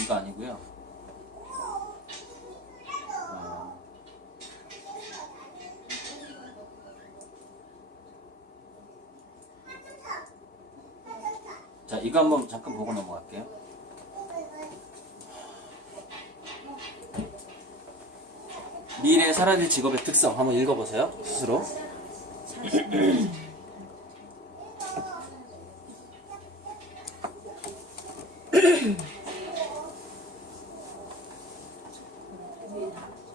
이거 아니고요. 자, 이거 한번 잠깐 보고 넘어갈게요. 미래에 사라질 직업의 특성 한번 읽어보세요, 스스로.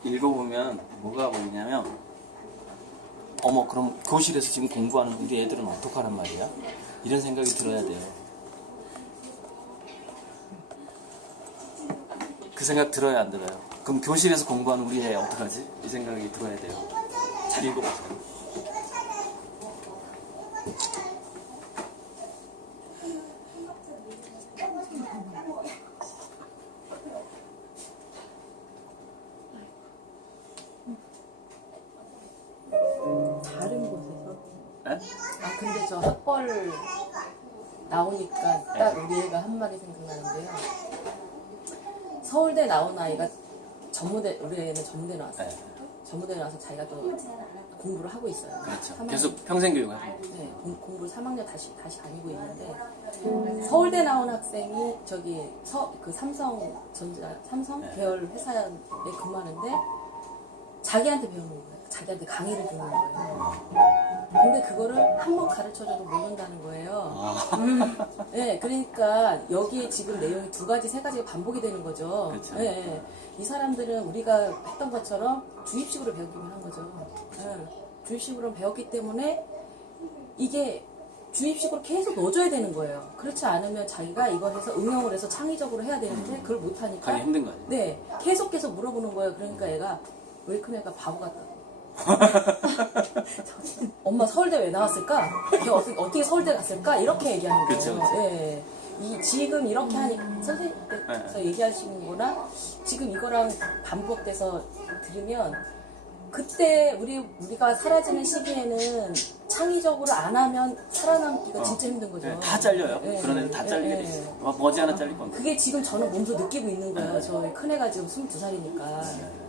읽어보면 뭐가 보이냐면, 어머, 그럼 교실에서 지금 공부하는 우리 애들은 어떡하란 말이야? 이런 생각이 들어야 돼요. 그 생각 들어야 안 들어요? 그럼 교실에서 공부하는 우리 애 어떡하지? 이 생각이 들어야 돼요. 잘 읽어보세요. 다른 곳에서? 네? 아 근데 저 학벌 나오니까 딱 우리 애가 한 마디 생각나는데요. 서울대 나온 아이가 전무대, 우리 애는 전무대 나왔어요. 네. 전무대 나와서 자기가 또 공부를 하고 있어요. 그렇죠. 3학년. 계속 평생교육하고. 네, 공부를 3학년 다시 다니고 있는데, 서울대 나온 학생이 저기 그 삼성 네. 계열 회사에 근무하는데 자기한테 배우는 거예요. 자기한테 강의를 듣는 거예요. 근데 그거를 한 번 가르쳐줘도 모른다는 거예요. 네, 그러니까 여기에 지금 내용이 두 가지, 세 가지가 반복이 되는 거죠. 그렇죠. 네, 네. 이 사람들은 우리가 했던 것처럼 주입식으로 배우기만 한 거죠. 네. 주입식으로 배웠기 때문에 이게 주입식으로 계속 넣어줘야 되는 거예요. 그렇지 않으면 자기가 이걸 해서 응용을 해서 창의적으로 해야 되는데 그걸 못하니까 하기 힘든 거 아니에요? 네, 계속 물어보는 거예요. 그러니까 얘가 왜 큰 애가 바보 같다고. 엄마 서울대 왜 나왔을까? 걔 어떻게 서울대 갔을까? 이렇게 얘기하는 거예요. 그쵸, 그쵸. 예. 지금 이렇게 하니까 선생님께서 얘기하시는 거나 지금 이거랑 반복돼서 들으면 그때 우리가 사라지는 시기에는 창의적으로 안 하면 살아남기가 진짜 힘든 거죠. 네, 다 잘려요. 예. 그런 애들 다 잘리게 돼 예. 있어요. 머지않아 잘릴 겁니다. 그게 지금 저는 몸소 느끼고 있는 거예요. 저희 큰애가 지금 22살이니까.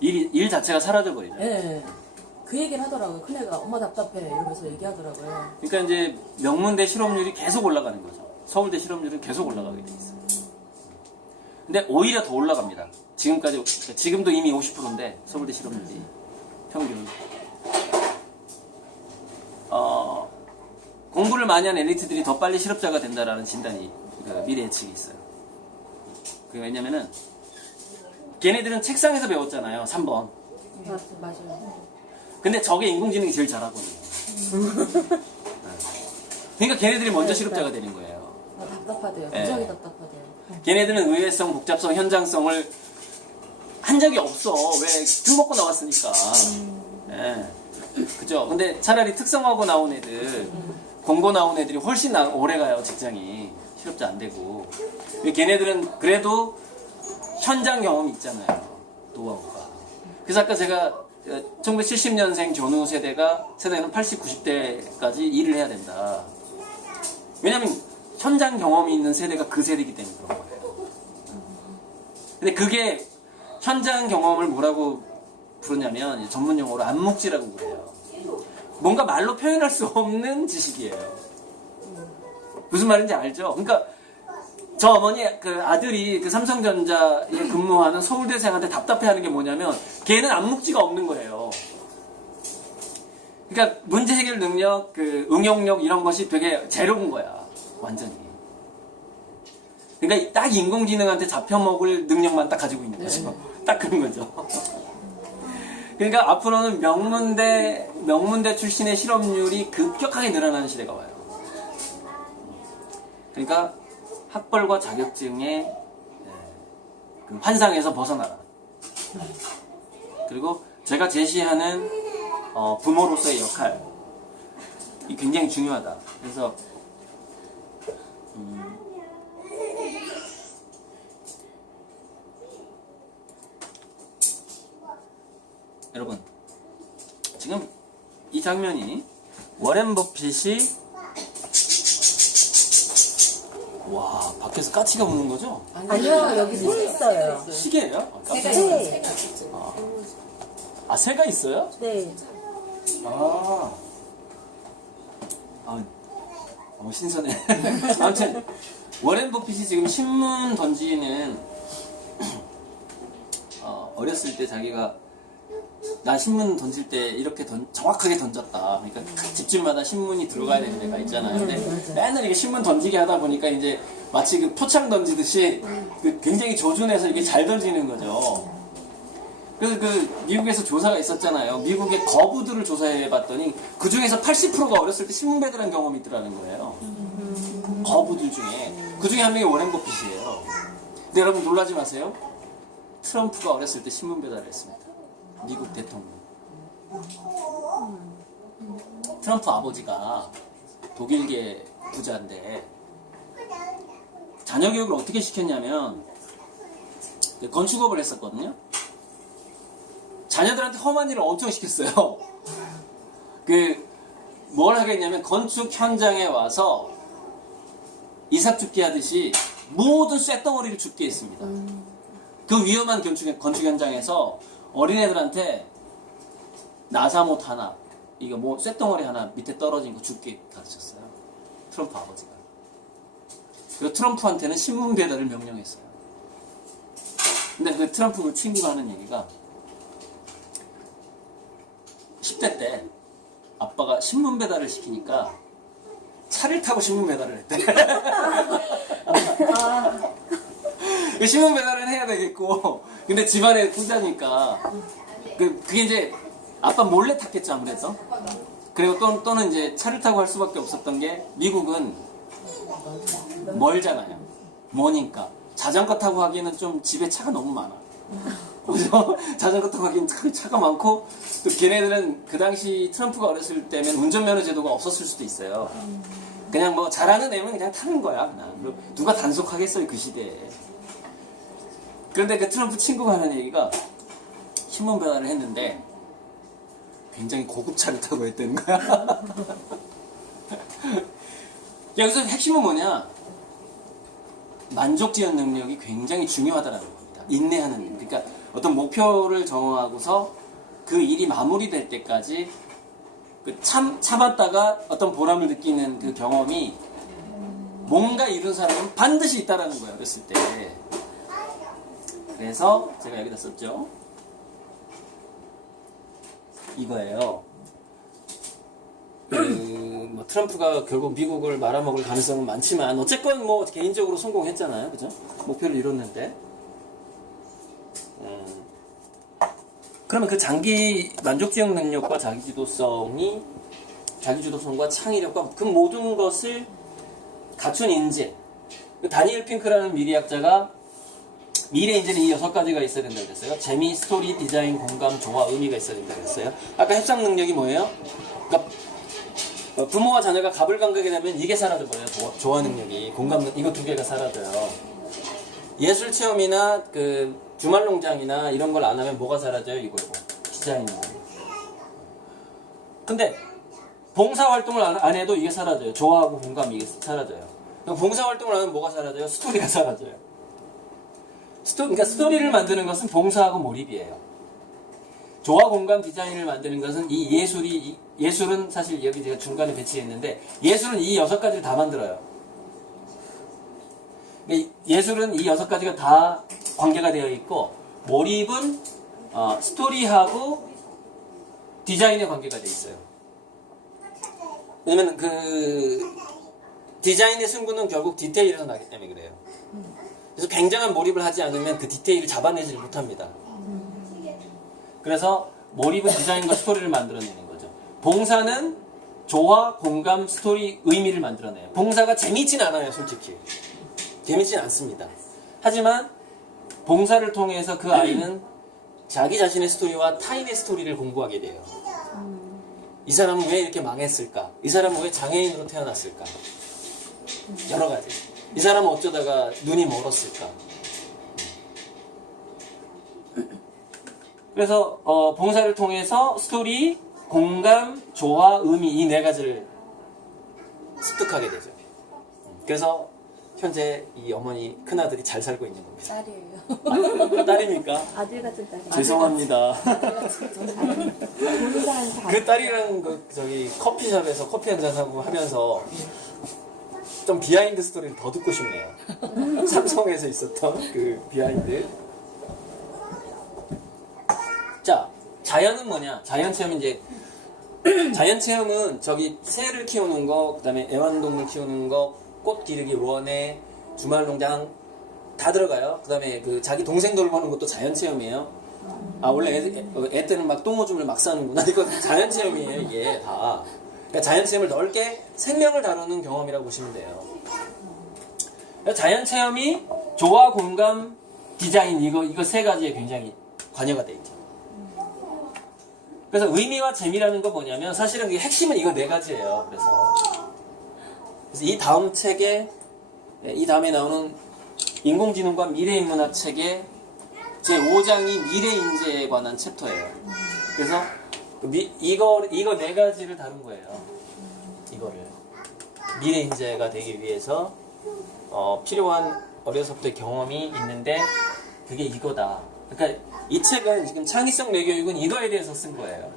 일 자체가 사라져버리죠. 예. 그 얘기를 하더라고요. 큰애가 엄마 답답해 이러면서 얘기하더라고요. 그러니까 이제 명문대 실업률이 계속 올라가는 거죠. 서울대 실업률은 계속 올라가게 돼 있어요. 근데 오히려 더 올라갑니다. 지금도 이미 50%인데 서울대 실업률이 평균. 공부를 많이 한 엘리트들이 더 빨리 실업자가 된다라는 진단이 미래 예측이 있어요. 왜냐면은 걔네들은 책상에서 배웠잖아요. 3번. 맞아요. 근데 저게 인공지능이 제일 잘하거든요. 그러니까 걔네들이 먼저 실업자가 되는 거예요. 아, 답답하대요. 예. 굉장히 답답하대요. 걔네들은 의외성, 복잡성, 현장성을 한 적이 없어. 왜 술 먹고 나왔으니까. 예. 그죠? 근데 차라리 특성하고 나온 애들, 공고 나온 애들이 훨씬 오래 가요, 직장이. 실업자 안 되고. 걔네들은 그래도 현장 경험이 있잖아요. 노하우가. 그래서 아까 제가 1970년생 전후 세대는 80, 90대까지 일을 해야 된다. 왜냐면 현장 경험이 있는 세대가 그 세대이기 때문에 그런 거예요. 근데 그게 현장 경험을 뭐라고 부르냐면 전문 용어로 안목지라고 그래요. 뭔가 말로 표현할 수 없는 지식이에요. 무슨 말인지 알죠? 그러니까 저 어머니 그 아들이 그 삼성전자에 근무하는 서울대생한테 답답해하는 게 뭐냐면 걔는 안목지가 없는 거예요. 그러니까 문제 해결 능력, 그 응용력 이런 것이 되게 제로인 거야. 완전히. 그러니까 딱 인공지능한테 잡혀먹을 능력만 딱 가지고 있는 거죠. 딱 그런 거죠. 그러니까 앞으로는 명문대 출신의 실업률이 급격하게 늘어나는 시대가 와요. 그러니까 학벌과 자격증의 그 환상에서 벗어나라. 그리고 제가 제시하는 부모로서의 역할, 이 굉장히 중요하다. 그래서 여러분, 지금 이 장면이 워렌 버핏이 와, 밖에서 까치가 우는 거죠? 아니요, 여기 새 있어요. 시계예요? 새. 아, 새가 있어요? 네. 신선해. 아무튼 워렌 버핏이 지금 신문 던지는 어렸을 때 자기가 나 신문 던질 때 이렇게 정확하게 던졌다. 그러니까 각 집집마다 신문이 들어가야 되는 데가 있잖아요. 근데 맨날 이게 신문 던지게 하다 보니까 이제 마치 그 표창 던지듯이 그 굉장히 조준해서 이게 잘 던지는 거죠. 그래서 그 미국에서 조사가 있었잖아요. 미국의 거부들을 조사해 봤더니 그 중에서 80%가 어렸을 때 신문 배달한 경험이 있더라는 거예요. 거부들 중에. 그 중에 한 명이 워렌 버핏이에요. 근데 여러분 놀라지 마세요. 트럼프가 어렸을 때 신문 배달을 했습니다. 미국 대통령. 트럼프 아버지가 독일계 부자인데 자녀 교육을 어떻게 시켰냐면 건축업을 했었거든요. 자녀들한테 험한 일을 엄청 시켰어요. 뭘 하겠냐면 건축 현장에 와서 이삭 죽게 하듯이 모든 쇳덩어리를 죽게 했습니다. 그 위험한 건축 현장에서 어린애들한테 나사못 하나, 이거 뭐 쇳덩어리 하나 밑에 떨어진 거 죽게 가르쳤어요. 트럼프 아버지가. 그리고 트럼프한테는 신문 배달을 명령했어요. 근데 그 트럼프 친구가 하는 얘기가 10대 때 아빠가 신문 배달을 시키니까 차를 타고 신문 배달을 했대. 신문 배달은 해야 되겠고, 근데 집안에 부자니까 그게 이제 아빠 몰래 탔겠죠 아무래도. 그리고 또는 이제 차를 타고 할 수밖에 없었던 게 미국은 멀잖아요. 머니까 자전거 타고 하기에는 좀 집에 차가 너무 많아. 그래서 자전거 타고 하기엔 차가 많고, 또 걔네들은 그 당시 트럼프가 어렸을 때면 운전면허 제도가 없었을 수도 있어요. 그냥 뭐 잘하는 애면 그냥 타는 거야. 그냥. 누가 단속하겠어요 그 시대에. 그런데 그 트럼프 친구가 하는 얘기가 신문 배달을 했는데 굉장히 고급차를 타고 했다는 거야. 여기서 핵심은 뭐냐? 만족지연 능력이 굉장히 중요하다는 겁니다. 인내하는 능력. 그러니까 어떤 목표를 정하고서 그 일이 마무리될 때까지 참았다가 어떤 보람을 느끼는 그 경험이 뭔가 이룬 사람은 반드시 있다라는 거예요. 어렸을 때. 그래서 제가 여기다 썼죠. 이거예요. 뭐 트럼프가 결국 미국을 말아먹을 가능성은 많지만 어쨌건 뭐 개인적으로 성공했잖아요, 그죠? 목표를 이뤘는데. 그러면 그 장기 만족지역 능력과 자기주도성과 창의력과 그 모든 것을 갖춘 인재. 다니엘 핑크라는 미래학자가 미래 인재는 이 6가지가 있어야 된다고 그랬어요. 재미, 스토리, 디자인, 공감, 조화, 의미가 있어야 된다고 그랬어요. 아까 협상 능력이 뭐예요? 그러니까 부모와 자녀가 가불관계가 되면 이게 사라져버려요. 조화 능력이. 공감 능력, 이거 2개가 사라져요. 예술 체험이나 그 주말 농장이나 이런 걸 안 하면 뭐가 사라져요? 이거. 디자인 능력. 근데 봉사 활동을 안 해도 이게 사라져요. 조화하고 공감이 이게 사라져요. 봉사 활동을 하면 뭐가 사라져요? 스토리가 사라져요. 그러니까 스토리를 만드는 것은 봉사하고 몰입이에요. 조화, 공감, 디자인을 만드는 것은 예술은 사실 여기 제가 중간에 배치했는데, 예술은 이 6가지를 다 만들어요. 그러니까 예술은 이 6가지가 다 관계가 되어 있고, 몰입은 스토리하고 디자인의 관계가 되어 있어요. 왜냐면 디자인의 승부는 결국 디테일에서 나기 때문에 그래요. 그래서 굉장한 몰입을 하지 않으면 그 디테일을 잡아내지 못합니다. 그래서 몰입은 디자인과 스토리를 만들어내는 거죠. 봉사는 조화, 공감, 스토리, 의미를 만들어내요. 봉사가 재밌진 않아요, 솔직히. 재밌진 않습니다. 하지만 봉사를 통해서 그 아이는 자기 자신의 스토리와 타인의 스토리를 공부하게 돼요. 이 사람은 왜 이렇게 망했을까? 이 사람은 왜 장애인으로 태어났을까? 여러 가지. 이 사람은 어쩌다가 눈이 멀었을까? 그래서 봉사를 통해서 스토리, 공감, 조화, 의미 이 4가지를 습득하게 되죠. 그래서 현재 이 어머니 큰아들이 잘 살고 있는 겁니다. 딸이에요. 딸입니까? 아들 같은 딸이. 죄송합니다. 보는 사람이 다. 그 딸이랑 저기 커피숍에서 커피 한잔 하고 하면서 좀 비하인드 스토리를 더 듣고 싶네요. 삼성에서 있었던 그 비하인드. 자, 자연은 뭐냐? 자연 체험은 이제 자연 체험은 저기 새를 키우는 거, 그다음에 애완동물 키우는 거, 꽃 기르기 원예, 주말 농장 다 들어가요. 그다음에 그 자기 동생 돌보는 것도 자연 체험이에요. 아 원래 애 때는 막 똥오줌을 막 싸는구나. 이거 자연 체험이에요 이게 다. 그러니까 자연 체험을 넓게 생명을 다루는 경험이라고 보시면 돼요. 그러니까 자연 체험이 조화, 공감, 디자인 이거 세 가지에 굉장히 관여가 돼 있죠. 그래서 의미와 재미라는 건 뭐냐면 사실은 그 핵심은 이거 네 가지예요. 그래서 이 다음 책에 이 다음에 나오는 인공지능과 미래인문학 책의 제 5장이 미래인재에 관한 챕터예요. 그래서 이거 네 가지를 다룬 거예요. 이거를 미래인재가 되기 위해서 필요한 어려서부터의 경험이 있는데 그게 이거다. 그러니까 이 책은 지금 창의성 뇌교육은 이거에 대해서 쓴 거예요.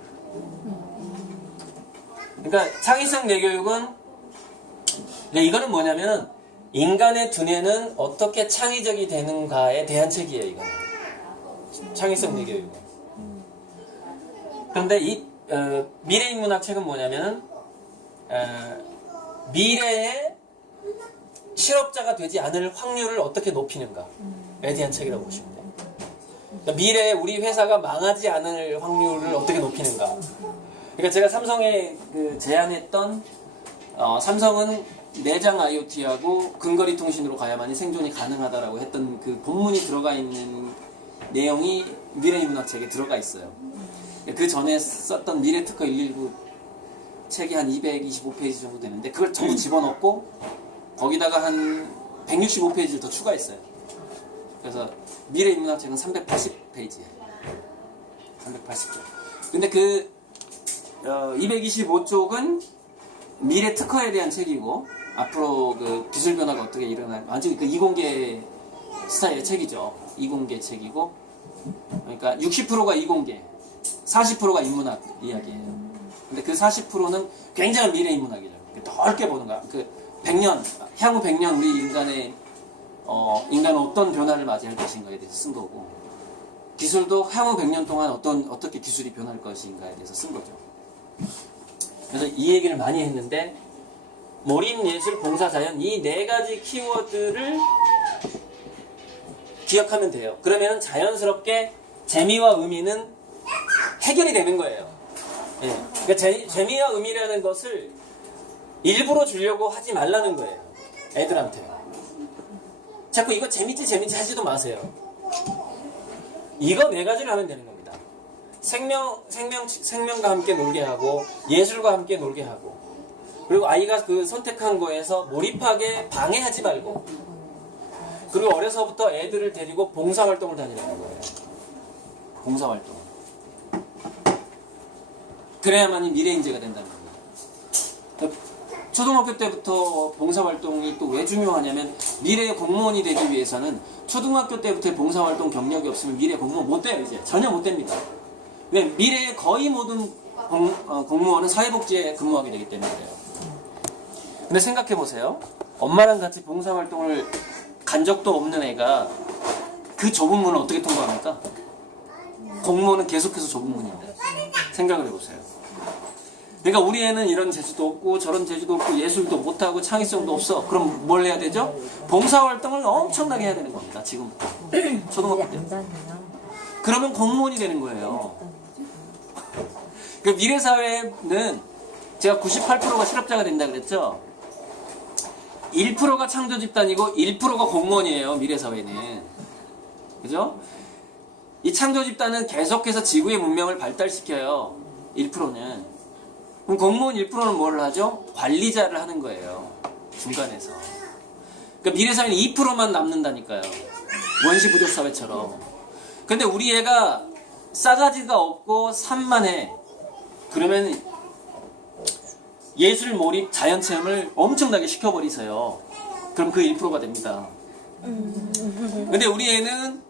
그러니까 창의성 뇌교육은 이거는 뭐냐면 인간의 두뇌는 어떻게 창의적이 되는가에 대한 책이에요. 이거는 창의성 뇌교육은. 그런데 이 미래인문학 책은 뭐냐면 미래에 실업자가 되지 않을 확률을 어떻게 높이는가에 대한 책이라고 보시면 돼요. 그러니까 미래에 우리 회사가 망하지 않을 확률을 어떻게 높이는가. 그러니까 제가 삼성에 제안했던 삼성은 내장 IoT하고 근거리 통신으로 가야만이 생존이 가능하다라고 했던 그 본문이 들어가 있는 내용이 미래인문학 책에 들어가 있어요. 그 전에 썼던 미래특허 119 책이 한 225페이지 정도 되는데 그걸 전부 집어넣고 거기다가 한 165페이지를 더 추가했어요. 그래서 미래인문학 책은 380페이지예요. 380쪽. 근데 그 225쪽은 미래 특허에 대한 책이고 앞으로 그 기술 변화가 어떻게 일어날 아직 그 이공계 스타일의 책이죠. 이공계 책이고 그러니까 60%가 이공계, 40%가 인문학 이야기예요. 근데 그 40%는 굉장한 미래 인문학이죠. 넓게 보는 거야. 그 100년 향후 100년 우리 인간은 어떤 변화를 맞이할 것인가에 대해서 쓴 거고 기술도 향후 100년 동안 어떻게 기술이 변할 것인가에 대해서 쓴 거죠. 그래서 이 얘기를 많이 했는데 몰입, 예술, 봉사, 자연 이 네 가지 키워드를 기억하면 돼요. 그러면 자연스럽게 재미와 의미는 해결이 되는 거예요. 예. 그러니까 재미와 의미라는 것을 일부러 주려고 하지 말라는 거예요. 애들한테. 자꾸 이거 재밌지 하지도 마세요. 이거 네 가지를 하면 되는 겁니다. 생명과 함께 놀게 하고 예술과 함께 놀게 하고 그리고 아이가 그 선택한 거에서 몰입하게 방해하지 말고 그리고 어려서부터 애들을 데리고 봉사활동을 다니라는 거예요. 봉사활동. 그래야만이 미래인재가 된다는 겁니다. 초등학교 때부터 봉사활동이 또 왜 중요하냐면 미래의 공무원이 되기 위해서는 초등학교 때부터 봉사활동 경력이 없으면 미래 공무원 못 돼요. 이제 전혀 못 됩니다. 왜? 미래의 거의 모든 공무원은 사회복지에 근무하게 되기 때문에 그래요. 근데 생각해보세요. 엄마랑 같이 봉사활동을 간 적도 없는 애가 그 좁은 문을 어떻게 통과합니까? 공무원은 계속해서 좁은 문인데 생각을 해보세요. 그러니까 우리 애는 이런 재주도 없고 저런 재주도 없고 예술도 못하고 창의성도 없어. 그럼 뭘 해야 되죠? 봉사활동을 엄청나게 해야 되는 겁니다. 지금부터. 초등학교 때. 그러면 공무원이 되는 거예요. 그 미래사회는 제가 98%가 실업자가 된다 그랬죠? 1%가 창조집단이고 1%가 공무원이에요. 미래사회는. 그죠? 이 창조집단은 계속해서 지구의 문명을 발달시켜요. 1%는. 그럼 공무원 1%는 뭘 하죠? 관리자를 하는 거예요. 중간에서. 그러니까 미래사회는 2%만 남는다니까요. 원시부족사회처럼. 근데 우리 애가 싸가지가 없고 산만해. 그러면 예술 몰입, 자연체험을 엄청나게 시켜버리세요. 그럼 그 1%가 됩니다. 근데 우리 애는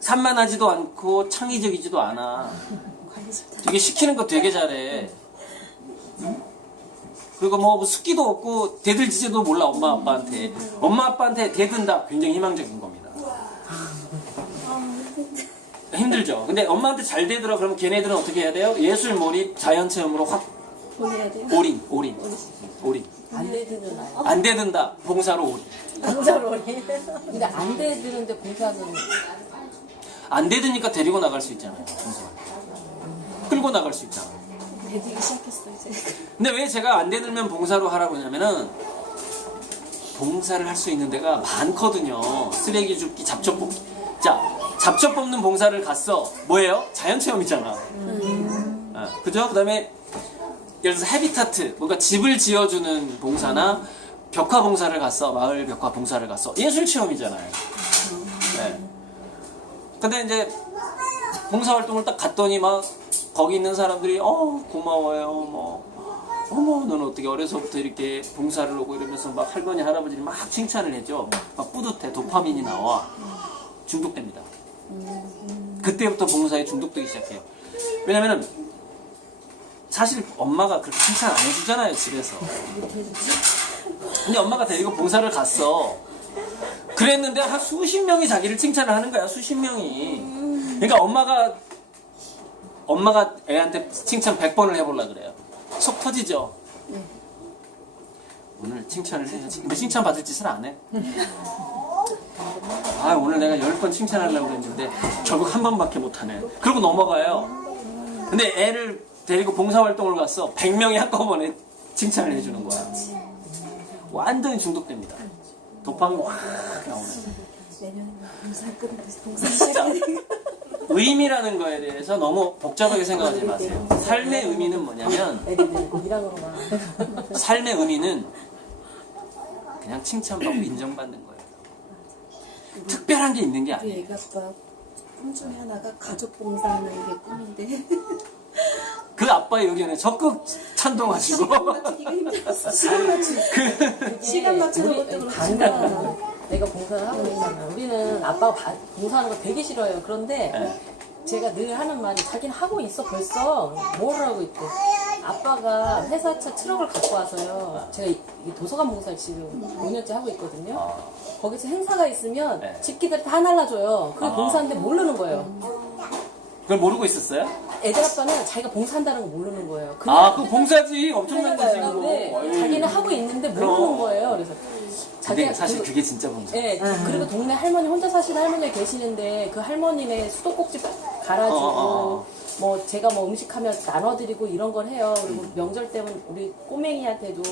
산만하지도 않고 창의적이지도 않아. 되게 시키는 거 되게 잘해. 그리고 뭐 숙기도 없고 대들지도 몰라 엄마 아빠한테. 엄마 아빠한테 대든다 굉장히 희망적인 겁니다. 힘들죠. 근데 엄마한테 잘 되더라 그러면 걔네들은 어떻게 해야 돼요? 예술 몰입 자연 체험으로 확 보내야 돼요. 올인. 안 되드는 아이. 안 되든다 봉사로 올인. 근데 안 되드는데 봉사는 안 되드니까 데리고 나갈 수 있잖아요. 봉사. 끌고 나갈 수 있잖아. 배지기 시작했어 이제. 근데 왜 제가 안 되들면 봉사로 하라고 하냐면은 봉사를 할 수 있는 데가 많거든요. 쓰레기 줍기, 잡초 뽑기. 자, 잡초 뽑는 봉사를 갔어. 뭐예요? 자연 체험이잖아. 그죠? 그 다음에 예를 들어서 헤비타트, 뭔가 집을 지어주는 봉사나 벽화 봉사를 갔어. 마을 벽화 봉사를 갔어. 예술 체험이잖아요. 네. 근데 이제 봉사활동을 딱 갔더니 막 거기 있는 사람들이 고마워요 뭐 어머 너는 어떻게 어려서부터 이렇게 봉사를 오고 이러면서 막 할머니 할아버지를 막 칭찬을 해줘. 막 뿌듯해. 도파민이 나와. 중독됩니다. 그때부터 봉사에 중독되기 시작해요. 왜냐면은 사실 엄마가 그렇게 칭찬 안 해주잖아요 집에서. 근데 엄마가 데리고 봉사를 갔어. 그랬는데 한 수십 명이 자기를 칭찬을 하는 거야. 수십 명이. 그러니까 엄마가 애한테 칭찬 100번을 해보려고 그래요. 속 터지죠? 오늘 칭찬을 해야지. 근데 칭찬 받을 짓을 안 해. 오늘 내가 10번 칭찬하려고 했는데 결국 한 번밖에 못하네. 그러고 넘어가요. 근데 애를 데리고 봉사활동을 갔어. 100명이 한꺼번에 칭찬을 해주는 거야. 완전히 중독됩니다. 도파민 확 나오네. 내년에 봉사 끝나서 봉사 진짜. 시작해야 돼. 의미라는 거에 대해서 너무 복잡하게 생각하지 마세요. 삶의 의미는 뭐냐면 애들이 일하거나 삶의 의미는 그냥 칭찬받고 인정받는 거예요. 특별한 게 있는 게 우리 아니에요. 애기 아빠 꿈 중에 하나가 가족 봉사하는 게 꿈인데 그 아빠의 의견에 적극 찬동하시고 맞추기가 힘들었어. 시간 맞추는 것도 그렇고 당장 내가 봉사를 하고 있잖아. 우리는 아빠가 봉사하는 거 되게 싫어요. 그런데 네. 제가 늘 하는 말이 자기는 하고 있어 벌써. 뭘 하고 있대. 아빠가 회사차 트럭을 갖고 와서요. 제가 이 도서관 봉사를 지금 5년째 하고 있거든요. 거기서 행사가 있으면 네. 집기들 다 날라줘요. 그게 봉사인데 모르는 거예요. 그걸 모르고 있었어요? 애들 아빠는 자기가 봉사한다는 거 모르는 거예요. 그 봉사지. 엄청난 거지 그거. 근데 어이. 자기는 하고 있는데 그럼. 모르는 거예요. 그래서 근데 사실 그게 진짜 봉사. 네, 그리고 동네 할머니 혼자 사시는 할머니가 계시는데 그 할머니네 수도꼭지 갈아주고 뭐 제가 뭐 음식하면 나눠드리고 이런 걸 해요. 그리고 명절 때면 우리 꼬맹이한테도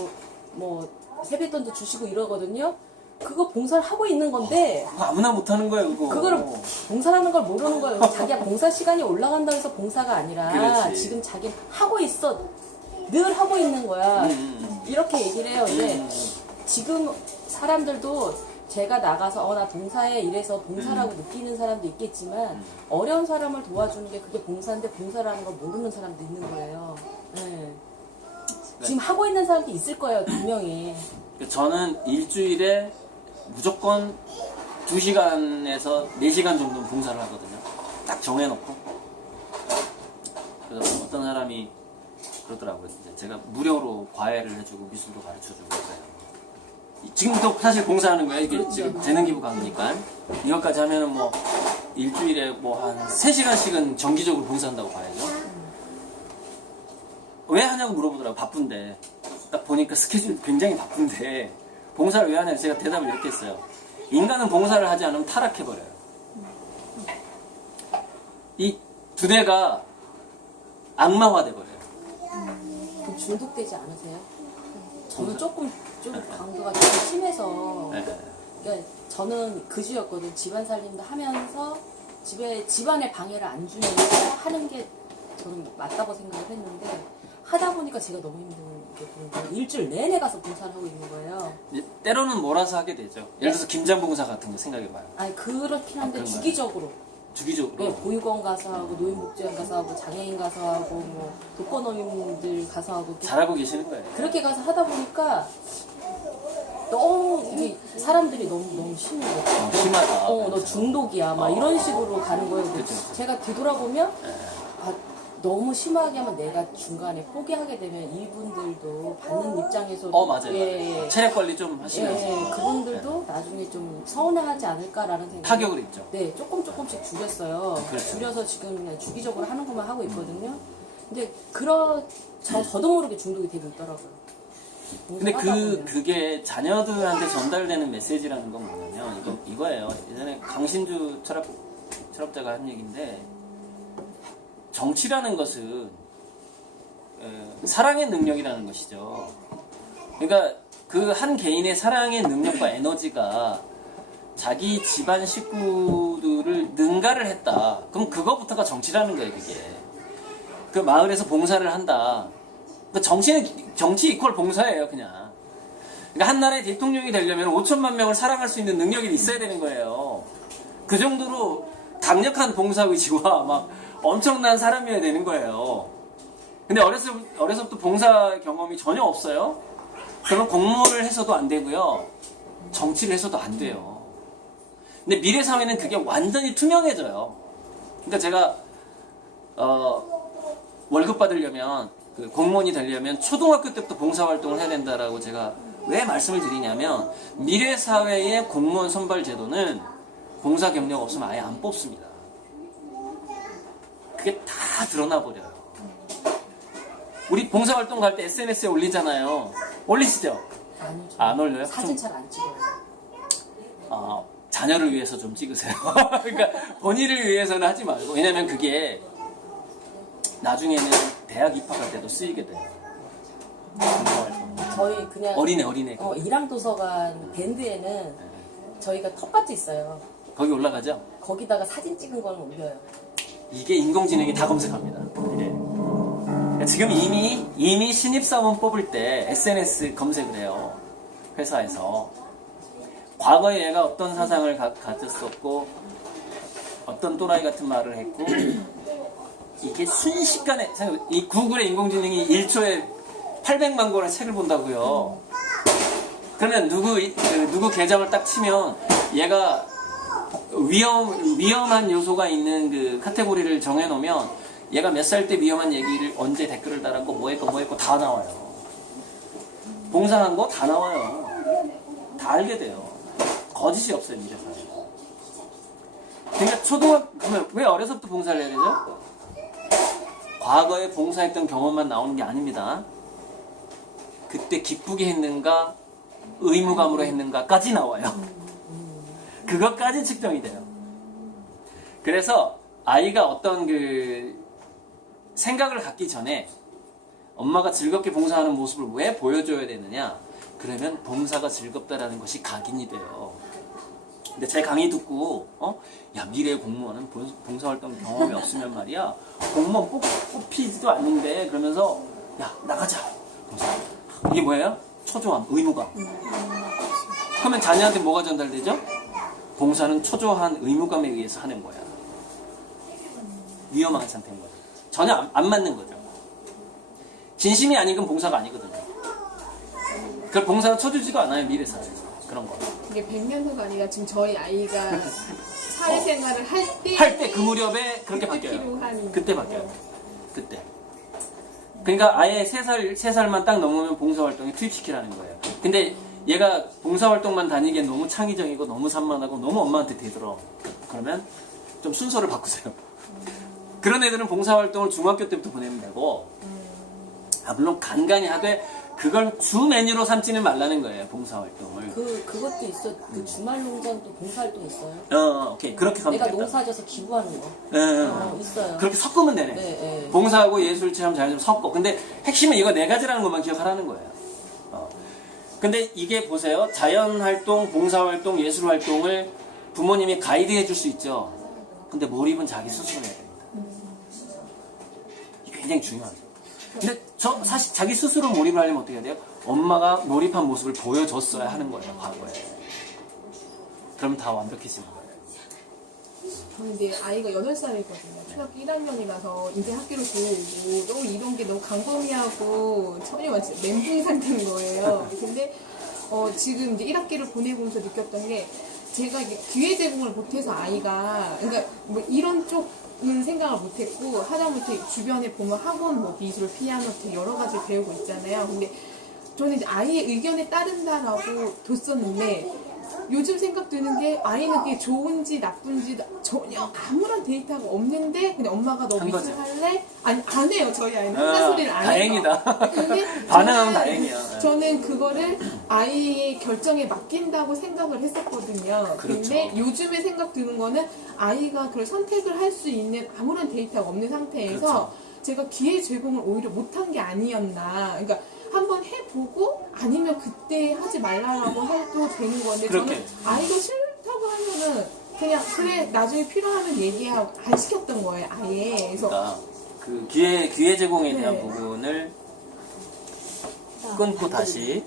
뭐 세뱃돈도 주시고 이러거든요. 그거 봉사를 하고 있는 건데 그거 아무나 못하는 거야 그거. 그거를 봉사라는 걸 모르는 거예요. 자기가 봉사 시간이 올라간다고 해서 봉사가 아니라 그렇지. 지금 자기 하고 있어. 늘 하고 있는 거야. 이렇게 얘기를 해요. 근데 지금 사람들도 제가 나가서 나 봉사해 이래서 봉사라고 느끼는 사람도 있겠지만 어려운 사람을 도와주는 게 그게 봉사인데 봉사라는 걸 모르는 사람도 있는 거예요. 네. 지금 하고 있는 사람도 있을 거예요. 분명히. 저는 일주일에 무조건 2시간에서 4시간 정도는 봉사를 하거든요. 딱 정해놓고. 그래서 어떤 사람이 그러더라고요. 이제 제가 무료로 과외를 해주고 미술도 가르쳐주고 그래요. 지금도 사실 봉사하는 거예요. 이게 지금 재능기부 강의니까. 이것까지 하면은 뭐 일주일에 뭐 한 3시간씩은 정기적으로 봉사한다고 봐야죠. 왜 하냐고 물어보더라고요. 바쁜데. 딱 보니까 스케줄이 굉장히 바쁜데 봉사를 왜 하냐고 제가 대답을 이렇게 했어요. 인간은 봉사를 하지 않으면 타락해버려요. 이 두뇌가 악마화돼버려요. 좀 중독되지 않으세요? 저는 좀 강도가 좀 심해서 네. 그러니까 저는 그지였거든. 집안 살림도 하면서 집안에 방해를 안 주면서 하는 게 저는 맞다고 생각을 했는데 하다 보니까 제가 너무 힘든 게 그런 거예요. 일주일 내내 가서 봉사를 하고 있는 거예요. 때로는 몰아서 하게 되죠. 예를 들어서 김장봉사 같은 거 생각해봐요. 아니 그렇긴 한데 그런 주기적으로 주기적으로. 네, 보육원 가서 하고 노인복지관 가서 하고 장애인 가서 하고 뭐 독거노인들 가서 하고 잘하고 계시는 거예요. 그렇게 가서 하다 보니까 너무 이게 사람들이 너무 심해. 심하다. 너 중독이야. 막 이런 식으로 가는 거예요. 근데 그쵸. 제가 뒤돌아보면 아, 너무 심하게 하면 내가 중간에 포기하게 되면 이분들도 받는 입장에서도 맞아요. 예, 체력 관리 좀 하시면서 예, 그분들도 나중에 좀 서운해하지 않을까라는 생각이 타격을 입죠. 네, 조금씩 줄였어요. 그렇죠. 줄여서 지금 그냥 주기적으로 하는 것만 하고 있거든요. 근데 저도 모르게 중독이 되고 있더라고요. 근데 하다 보면. 그게 자녀들한테 전달되는 메시지라는 건 뭐냐면 이거예요. 예전에 강신주 철학자가 한 얘기인데 정치라는 것은 사랑의 능력이라는 것이죠. 그러니까 그 한 개인의 사랑의 능력과 에너지가 자기 집안 식구들을 능가를 했다. 그럼 그거부터가 정치라는 거예요, 그게. 그 마을에서 봉사를 한다. 그 정치 이퀄 봉사예요, 그냥. 그러니까 한 나라의 대통령이 되려면 5천만 명을 사랑할 수 있는 능력이 있어야 되는 거예요. 그 정도로 강력한 봉사 의지와 막 엄청난 사람이어야 되는 거예요. 근데 어려서부터 봉사 경험이 전혀 없어요? 그러면 공무원을 해서도 안 되고요. 정치를 해서도 안 돼요. 근데 미래 사회는 그게 완전히 투명해져요. 그러니까 제가 월급 받으려면 그 공무원이 되려면 초등학교 때부터 봉사활동을 해야 된다라고 제가 왜 말씀을 드리냐면 미래 사회의 공무원 선발 제도는 봉사 경력 없으면 아예 안 뽑습니다. 그게 다 드러나 버려요. 우리 봉사활동 갈 때 SNS에 올리잖아요. 올리시죠? 아니요, 안 올려요? 사진 잘 안 찍어요. 자녀를 위해서 좀 찍으세요. 그러니까 본인을 위해서는 하지 말고. 왜냐면 그게 나중에는 대학 입학할 때도 쓰이게 돼요. 봉사활동. 저희 그냥 어린애. 일양도서관 밴드에는 저희가 텃밭이 있어요. 거기 올라가죠? 거기다가 사진 찍은 걸 올려요. 이게 인공지능이 다 검색합니다. 예. 지금 이미 신입사원 뽑을 때 SNS 검색을 해요. 회사에서. 과거에 얘가 어떤 사상을 가졌었고 어떤 또라이 같은 말을 했고 이게 순식간에 이 구글의 인공지능이 1초에 800만 권의 책을 본다고요. 그러면 누구 계정을 딱 치면 얘가 위험한 요소가 있는 그 카테고리를 정해놓으면 얘가 몇 살 때 위험한 얘기를 언제 댓글을 달았고 뭐 했고 다 나와요. 봉사한 거 다 나와요. 다 알게 돼요. 거짓이 없어요, 미래사회. 그러니까 그러면 왜 어려서부터 봉사를 해야 되죠? 과거에 봉사했던 경험만 나오는 게 아닙니다. 그때 기쁘게 했는가, 의무감으로 했는가까지 나와요. 그것까지 측정이 돼요. 그래서 아이가 어떤 생각을 갖기 전에 엄마가 즐겁게 봉사하는 모습을 왜 보여줘야 되느냐? 그러면 봉사가 즐겁다라는 것이 각인이 돼요. 근데 제 강의 듣고 야 미래의 공무원은 봉사활동 경험이 없으면 말이야 공무원 뽑히지도 않는데 그러면서 야 나가자 봉사. 이게 뭐예요? 초조함, 의무감. 그러면 자녀한테 뭐가 전달되죠? 봉사는 초조한 의무감에 의해서 하는 거야. 위험한 상태인 거죠. 전혀 안 맞는 거죠. 진심이 아닌 건 봉사가 아니거든요. 그 봉사는 쳐주지도 않아요, 미래사회에서. 그런 거. 이게 100년 후가 아니라 지금 저희 아이가 사회생활을 할 때 그 무렵에 그렇게 바뀌어요. 필요한 그때 바뀌어요. 그때. 그러니까 아예 3살만 딱 넘으면 봉사활동에 투입시키라는 거예요. 근데 얘가 봉사활동만 다니기엔 너무 창의적이고 너무 산만하고 너무 엄마한테 대들어. 그러면 좀 순서를 바꾸세요. 그런 애들은 봉사활동을 중학교 때부터 보내면 되고 물론 간간히 하되 그걸 주 메뉴로 삼지는 말라는 거예요. 봉사활동을. 그것도 있어. 그 주말 농장도 봉사활동 있어요. 오케이. 그렇게 가면 내가 되겠다. 농사져서 기부하는 거. 있어요. 그렇게 섞으면 되네. 네. 봉사하고 예술 체험 자연스럽게 섞어. 근데 핵심은 이거 4가지라는 것만 기억하라는 거예요. 근데 이게 보세요. 자연활동, 봉사활동, 예술활동을 부모님이 가이드해 줄 수 있죠. 근데 몰입은 자기 스스로 해야 됩니다. 이게 굉장히 중요하죠. 근데 사실 자기 스스로 몰입을 하려면 어떻게 해야 돼요? 엄마가 몰입한 모습을 보여줬어야 하는 거예요, 과거에. 그럼 다 완벽해지는 거예요. 저는 이제 아이가 8살이거든요. 초등학교 1학년이라서 이제 학교를 들어오고 너무 이런 게 너무 광범위하고 전혀 멘붕 상태인 거예요. 근데 지금 이제 1학기를 보내고서 느꼈던 게 제가 이게 기회 제공을 못해서 아이가 그러니까 뭐 이런 쪽은 생각을 못했고 하다못해 주변에 보면 학원 뭐 미술, 피아노 되게 여러 가지 배우고 있잖아요. 근데 저는 이제 아이의 의견에 따른다라고 뒀었는데 요즘 생각 드는 게 아이는 그게 좋은지 나쁜지 전혀 아무런 데이터가 없는데 그냥 엄마가 너 한 미술 거죠. 할래? 아니 안 해요. 저희 아이는 한다 소리를 안 해요. 다행이다. 근데 반응하면 저는- 다행이야. 저는 그거를 아이의 결정에 맡긴다고 생각을 했었거든요. 그렇죠. 근데 요즘에 생각 드는 거는 아이가 그걸 선택을 할 수 있는 아무런 데이터가 없는 상태에서 그렇죠. 제가 기회 제공을 오히려 못한 게 아니었나. 그러니까 한번 해보고 아니면 그때 하지 말라고 해도 되는 건데 그렇게. 저는 아이가 싫다고 하면은 그냥 그래 나중에 필요하면 얘기하고 안 시켰던 거예요 아예. 그래서 그러니까 그 기회 제공에 대한 네. 부분을 끊고 다시